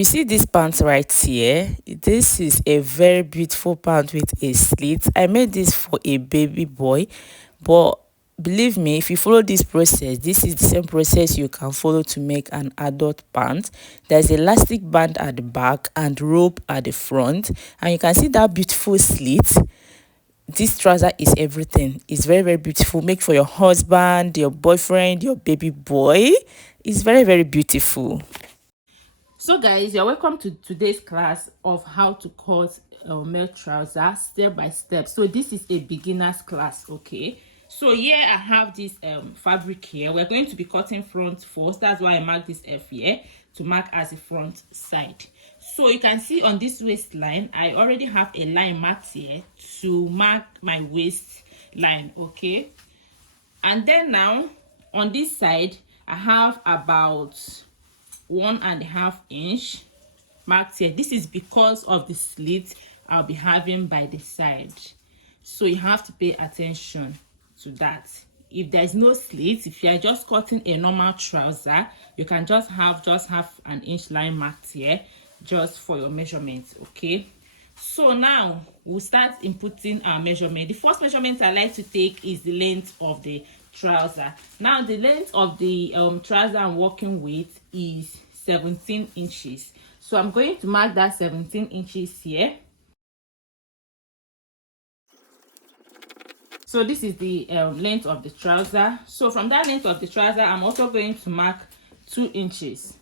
You see this pant right here? This is a very beautiful pant with a slit. I made this for a baby boy, but believe me, if you follow this process, this is the same process you can follow to make an adult pant. There's elastic band at the back and rope at the front, and you can see that beautiful slit. This trouser is everything. It's very, very beautiful. Make for your husband, your boyfriend, your baby boy. It's very, very beautiful. So guys, you're welcome to today's class of how to cut male trouser step by step. So this is a beginner's class. Okay, so here I have this fabric here. We're going to be cutting front first. That's why I mark this F here to mark as the front side. So you can see on this waistline, I already have a line marked here to mark my waistline. Okay, and then now on this side I have about 1.5 inch marked here. This is because of the slit I'll be having by the side, so you have to pay attention to that. If there's no slit, if you are just cutting a normal trouser, you can just have an inch line marked here just for your measurements. Okay, so now we'll start inputting our measurement. The first measurement I like to take is the length of the trouser. Now the length of the trouser I'm working with is 17 inches, so I'm going to mark that 17 inches here. So this is the length of the trouser. So from that length of the trouser, I'm also going to mark 2 inches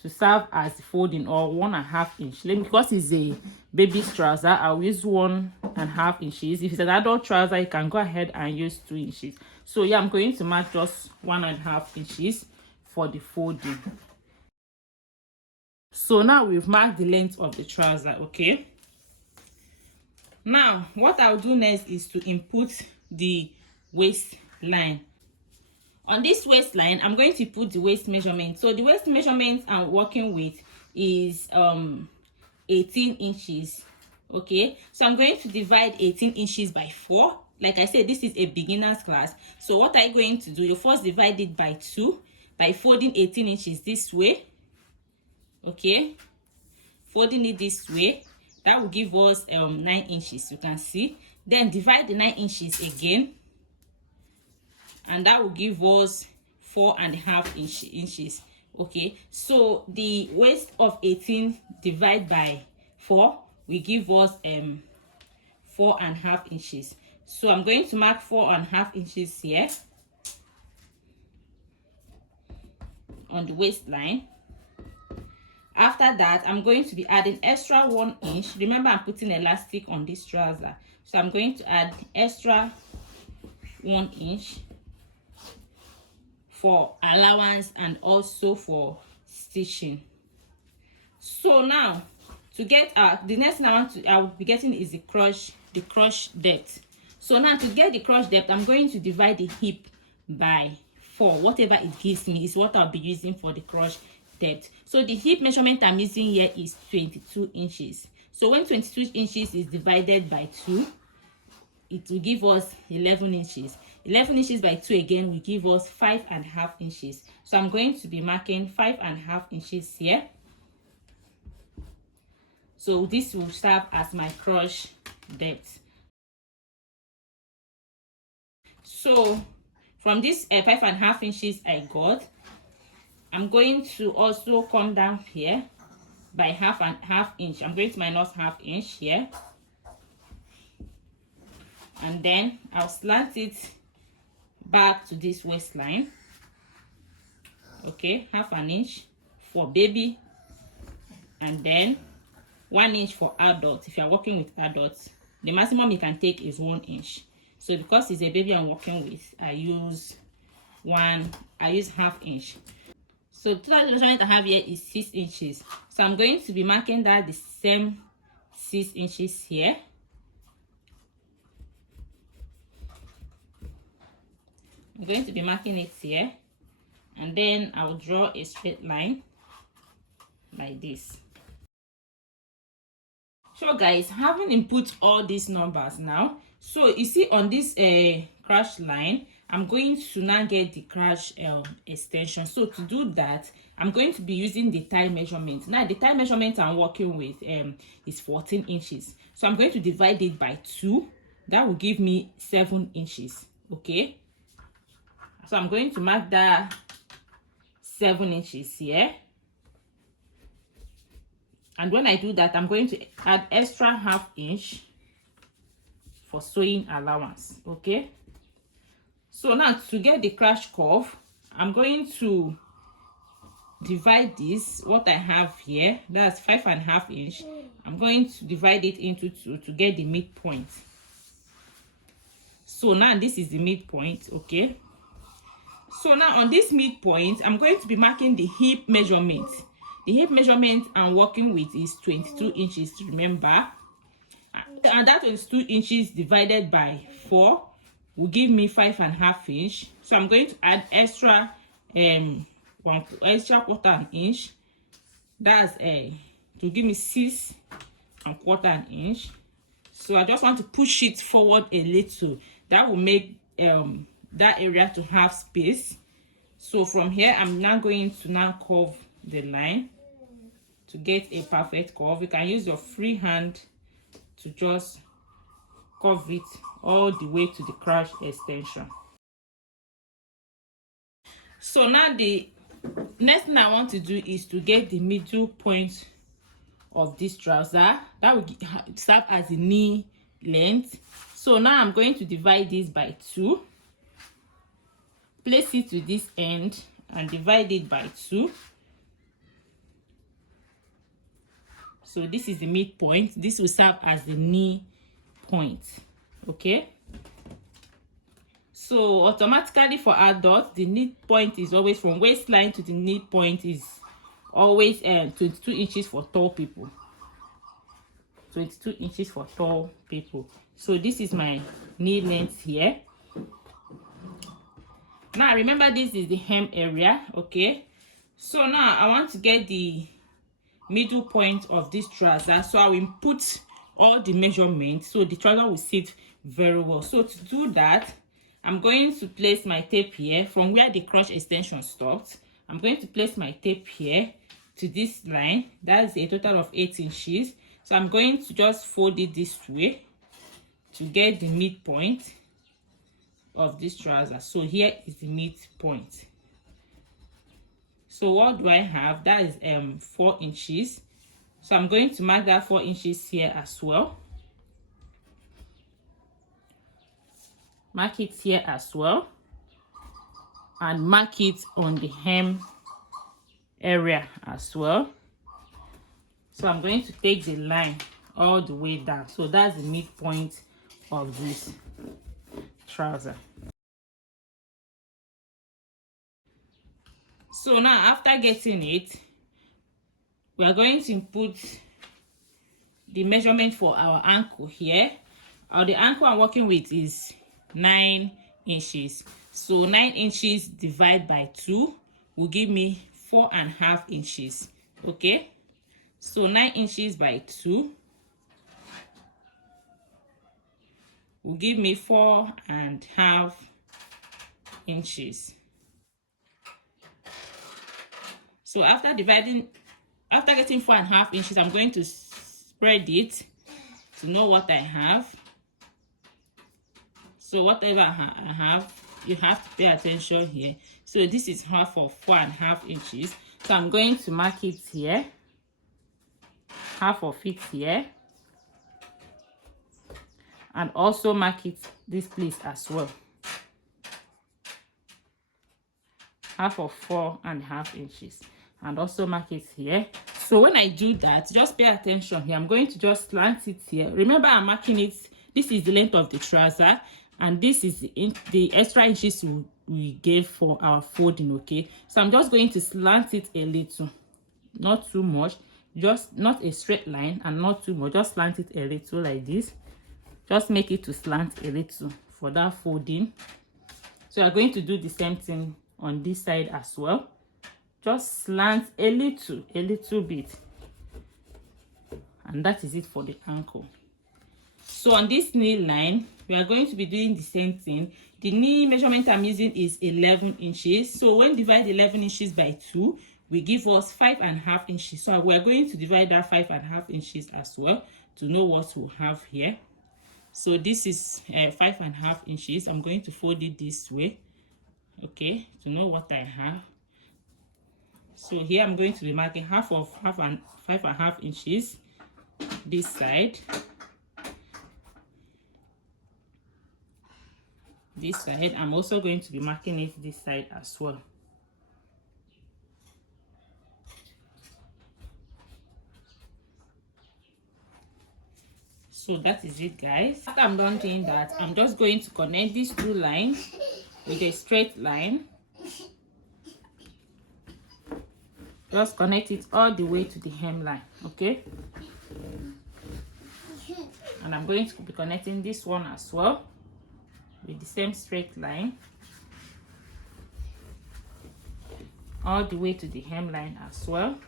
to serve as folding, or 1.5 inch. Because it's a baby's trouser, I'll use 1.5 inches. If it's an adult trouser, you can go ahead and use 2 inches. So yeah, I'm going to mark just 1.5 inches for the folding. So now we've marked the length of the trouser. Okay, now what I'll do next is to input the waistline. On this waistline, I'm going to put the waist measurement. So the waist measurement I'm working with is 18 inches. Okay, so I'm going to divide 18 inches by 4. Like I said, this is a beginner's class. So what are you going to do? You first divide it by 2 by folding 18 inches this way. Okay, folding it this way, that will give us 9 inches. You can see, then divide the 9 inches again, and that will give us 4.5 inches. Okay, so the waist of 18 divided by 4 will give us 4.5 inches. So I'm going to mark 4.5 inches here on the waistline. After that, I'm going to be adding extra 1 inch. Remember, I'm putting elastic on this trouser, so I'm going to add extra 1 inch for allowance and also for stitching. So now to get the next thing I will be getting is the crotch depth. So now to get the crotch depth, I'm going to divide the hip by 4. Whatever it gives me is what I'll be using for the crotch depth. So the hip measurement I'm using here is 22 inches. So when 22 inches is divided by 2, it will give us 11 inches. 11 inches by 2 again will give us 5.5 inches. So I'm going to be marking 5.5 inches here. So this will serve as my crotch depth. So from this 5.5 inches I got, I'm going to also come down here by half inch. I'm going to minus ½ inch here, and then I'll slant it back to this waistline. Okay, ½ inch for baby, and then 1 inch for adult. If you are working with adults, the maximum you can take is 1 inch. So because it's a baby I'm working with, I use ½ inch. So the total measurement I have here is 6 inches. So I'm going to be marking that the same 6 inches here. I'm going to be marking it here, and then I will draw a straight line like this. So guys, having input all these numbers now, so you see on this crotch line, I'm going to now get the crash extension. So to do that, I'm going to be using the thigh measurement. Now the thigh measurement I'm working with is 14 inches. So I'm going to divide it by 2. That will give me 7 inches. Okay, so I'm going to mark that 7 inches here. And when I do that, I'm going to add extra ½ inch for sewing allowance. Okay, so now to get the crash curve, I'm going to divide this, what I have here, that's 5½ inch. I'm going to divide it into 2 to get the midpoint. So now this is the midpoint. Okay, so now on this midpoint, I'm going to be marking the hip measurement. The hip measurement I'm working with is 22 inches, remember. And that 22 inches divided by 4 will give me 5½ inch. So I'm going to add extra quarter inch. That's to give me 6¼ inch. So I just want to push it forward a little. That will make that area to have space. So from here, I'm now going to curve the line to get a perfect curve. You can use your free hand to just curve it all the way to the crash extension. So now the next thing I want to do is to get the middle point of this trouser. That will serve as the knee length. So now I'm going to divide this by 2. Place it to this end and divide it by 2. So this is the midpoint. This will serve as the knee point. Okay, so automatically for adults, the knee point is always from waistline to the knee point is always 22 inches for tall people. 22 inches for tall people. So this is my knee length here. Now remember, this is the hem area. Okay, so now I want to get the middle point of this trouser, so I will input all the measurements so the trouser will sit very well. So to do that, I'm going to place my tape here from where the crotch extension stopped. I'm going to place my tape here to this line. That's a total of 8 inches. So I'm going to just fold it this way to get the midpoint of this trouser. So here is the midpoint. So what do I have? That is 4 inches. So I'm going to mark that 4 inches here as well. Mark it here as well. And mark it on the hem area as well. So I'm going to take the line all the way down. So that's the midpoint of this trouser. So now after getting it, we are going to input the measurement for our ankle here. The ankle I'm working with is 9 inches. So 9 inches divided by 2 will give me 4½ inches. Okay, so 9 inches by 2 will give me 4½ inches. So after getting 4½ inches, I'm going to spread it to know what I have. So whatever I have, you have to pay attention here. So this is half of 4½ inches. So I'm going to mark it here, half of it here, and also mark it this place as well, half of 4½ inches, and also mark it here. So when I do that, just pay attention here. I'm going to just slant it here. Remember, I'm marking it. This is the length of the trouser, and this is the extra inches we gave for our folding. Okay, so I'm just going to slant it a little, not too much, just not a straight line and not too much, just slant it a little like this. Just make it to slant a little for that folding. So I'm going to do the same thing on this side as well. Just slant a little bit, and that is it for the ankle. So on this knee line, we are going to be doing the same thing. The knee measurement I'm using is 11 inches. So when divide 11 inches by 2, we give us 5.5 inches. So we are going to divide that 5.5 inches as well to know what we have here. So this is 5.5 inches. I'm going to fold it this way, okay, to know what I have. So here I'm going to be marking half and 5.5 inches this side. This side, I'm also going to be marking it this side as well. So that is it, guys. After I'm done doing that, I'm just going to connect these two lines with a straight line. Just connect it all the way to the hemline, okay? And I'm going to be connecting this one as well with the same straight line all the way to the hemline as well.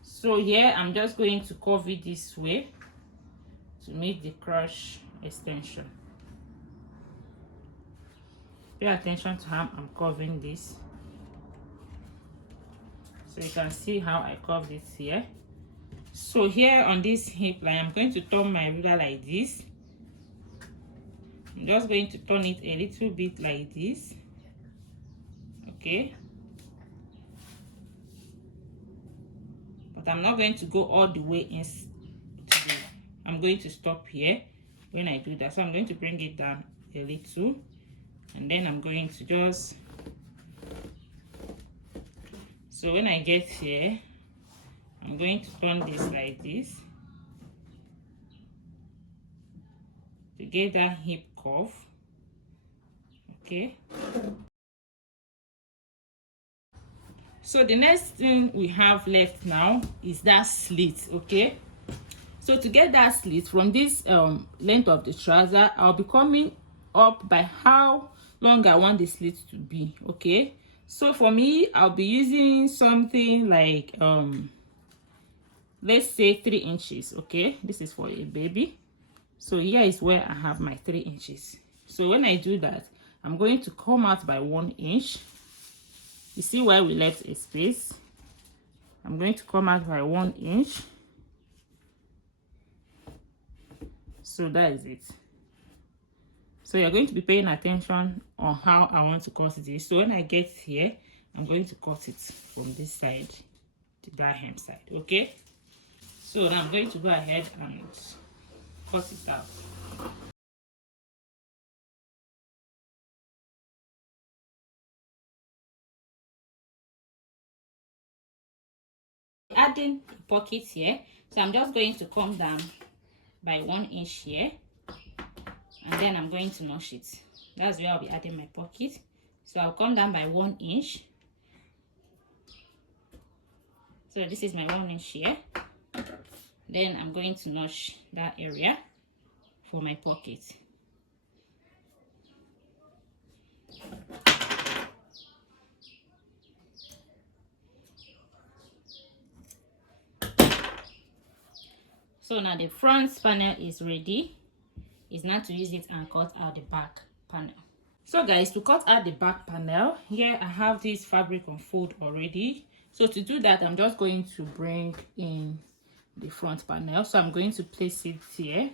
So here I'm just going to curve it this way to make the crush extension. Pay attention to how I'm curving this. So you can see how I curve this here. So here on this hip line, I'm going to turn my ruler like this. I'm just going to turn it a little bit like this, okay? But I'm not going to go all the way in. I'm going to stop here when I do that. So I'm going to bring it down a little, and then I'm going to just, so when I get here, I'm going to turn this like this to get that hip curve, okay? So the next thing we have left now is that slit, okay? So to get that slit from this length of the trouser, I'll be coming up by how long I want the slit to be, okay? So for me, I'll be using something like let's say 3 inches, okay? This is for a baby. So here is where I have my 3 inches. So when I do that, I'm going to come out by 1 inch. You see where we left a space? I'm going to come out by 1 inch. So that is it. So you're going to be paying attention on how I want to cut this. So when I get here, I'm going to cut it from this side to that hem side, okay? So now I'm going to go ahead and cut it out. Adding a pocket here, so I'm just going to come down by 1 inch here, and then I'm going to notch it. That's where I'll be adding my pocket. So I'll come down by 1 inch. So this is my 1 inch here. Then I'm going to notch that area for my pocket. So now the front panel is ready. It's now to use it and cut out the back panel. So guys, to cut out the back panel, here I have this fabric on fold already. So to do that, I'm just going to bring in the front panel. So I'm going to place it here.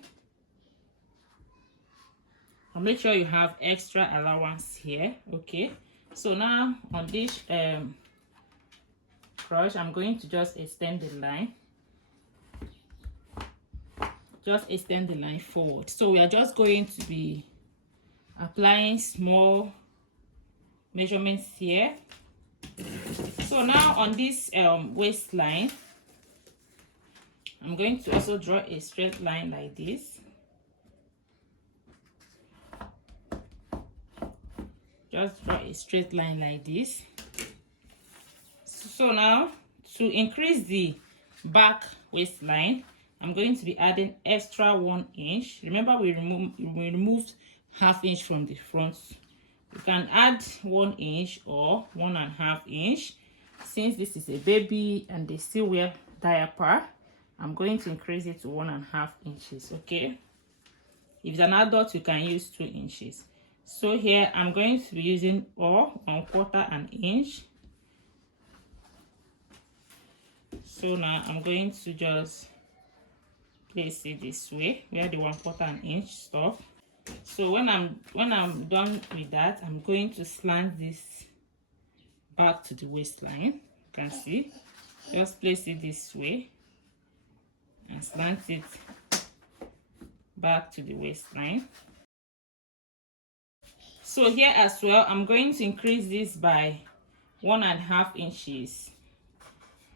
And make sure you have extra allowance here, okay? So now on this crush, I'm going to just extend the line. Just extend the line forward. So we are just going to be applying small measurements here. So now on this waistline, I'm going to also draw a straight line like this. Just draw a straight line like this. So now to increase the back waistline, I'm going to be adding extra 1 inch. Remember, we removed ½ inch from the front. You can add 1 inch or 1.5 inch. Since this is a baby and they still wear diaper, I'm going to increase it to 1.5 inches, okay? If it's an adult, you can use 2 inches. So here I'm going to be using all 1/4 an inch. So now I'm going to just place it this way where the 1/4 an inch stop. So when I'm done with that, I'm going to slant this back to the waistline. You can see, just place it this way and slant it back to the waistline. So here as well, I'm going to increase this by 1.5 inches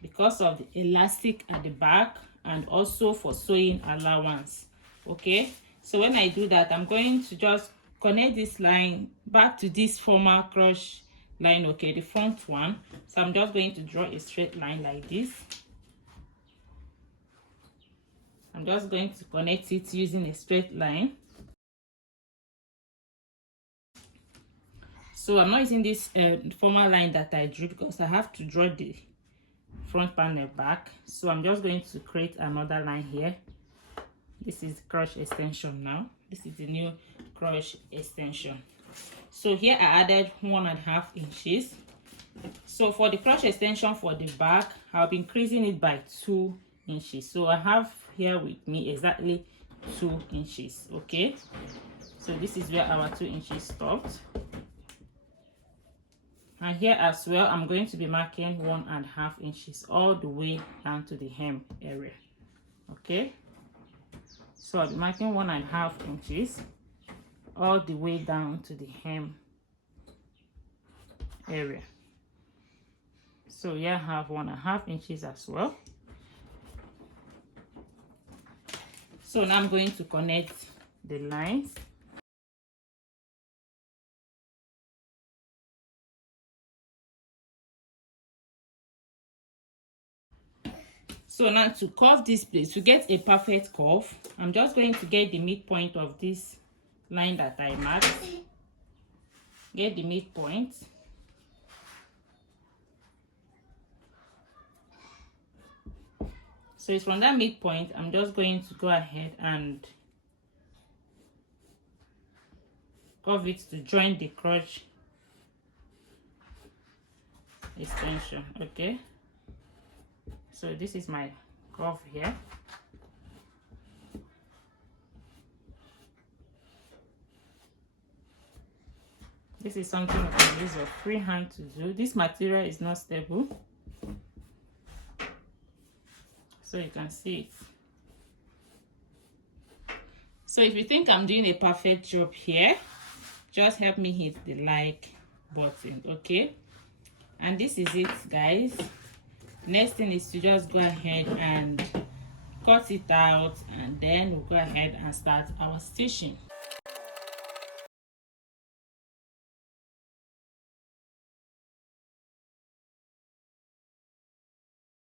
because of the elastic at the back and also for sewing allowance. Okay, so when I do that, I'm going to just connect this line back to this former crochet line, okay, the front one. So I'm just going to draw a straight line like this. I'm just going to connect it using a straight line. So I'm not using this former line that I drew because I have to draw the front panel back. So I'm just going to create another line here. This is crochet extension now. This is the new crochet extension. So here I added 1.5 inches. So for the crochet extension for the back, I'll be increasing it by 2 inches. So I have here with me exactly 2 inches. Okay, so this is where our 2 inches stopped. And here as well, I'm going to be marking 1.5 inches all the way down to the hem area. Okay, so I'll be marking 1.5 inches all the way down to the hem area. So yeah, I have 1.5 inches as well. So now I'm going to connect the lines. So now to curve this place, to get a perfect curve, I'm just going to get the midpoint of this line that I marked. Get the midpoint. So it's from that midpoint, I'm just going to go ahead and curve it to join the crochet extension. Okay, so this is my curve here. This is something you can use your free hand to do. This material is not stable, so you can see it. So if you think I'm doing a perfect job here, just help me hit the like button. Okay, and this is it, guys. Next thing is to just go ahead and cut it out, and then we'll go ahead and start our stitching.